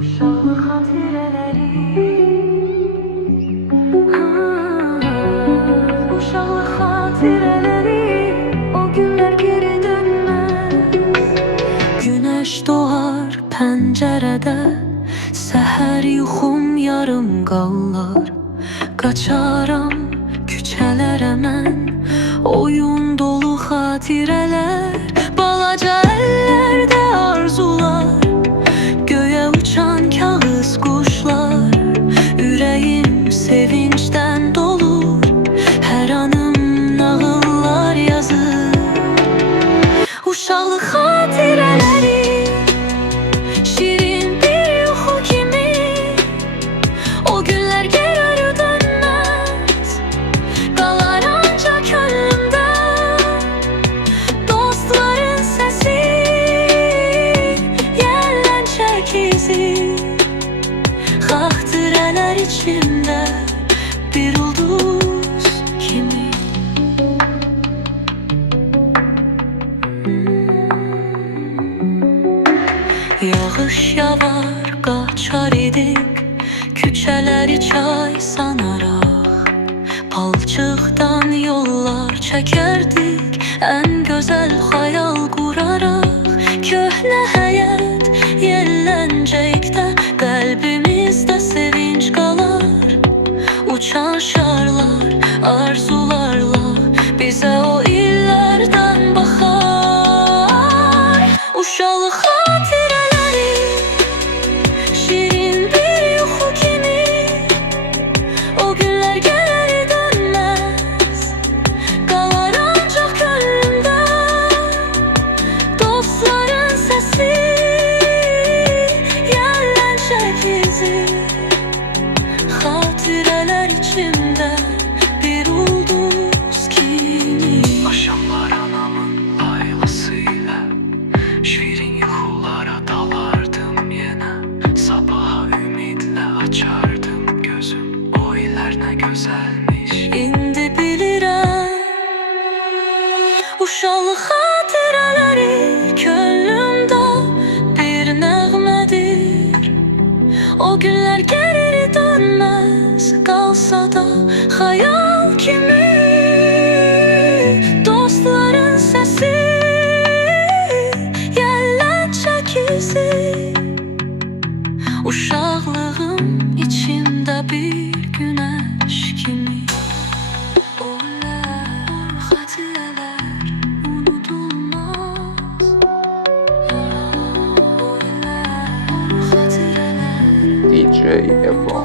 Uşaqlıq xatirələri, uşaqlıq xatirələri, o günlər geri dönməz. Güneş doğar pəncərədə, səhər yuxum yarım qallar. Qaçaram küçələrə mən, oyun dolu xatirələr. Balaca əllərdə arzular, göğe uçan kağız kuşlar. Ürəyim sevinçdən dolur, hər anım nağıllar yazır. Uşaqlıq xatirələri, şirin bir yuxu kimi, o günlər geri dönməz. Qalar ancaq könlümdə dostların səsi, yələnçək izi. Xatirələr içində bir ulduz kimi. Yağış yağar, qaçar idik, küçələri çay sanaraq. Palçıqdan yollar çəkərdik, ən gözəl xayal quraraq. Köhnə həyət yelləncəkdə, qəlbimizdə sevinç qalar. Uçan şarlar arzularla bizə o illərdən baxar. Uşaqlıq xatirələri, şirin bir yuxu kimi, o günlər geri dönməz. Qalar ancaq könlümdə dostların səsi, yələnçək izi. Xatirələr içimdə bir ulduz kimi. Akşamlar anamın laylasıyla şirin yuxulara dalardım yenə. Sabaha ümidlə açardım gözüm, o illər nə gözəlmiş. İndi bilirəm, uşaqlıq xatirələri könlümdə bir nəğmədir. O günlər geri dönməz, qalsa da xayal kimi. Dostların səsi, yələnçək izi. Uşaqlığım içimdə bir güneş kimi. O illər, xatirələr unudulmaz. O illər, xatirələr DJ Evo.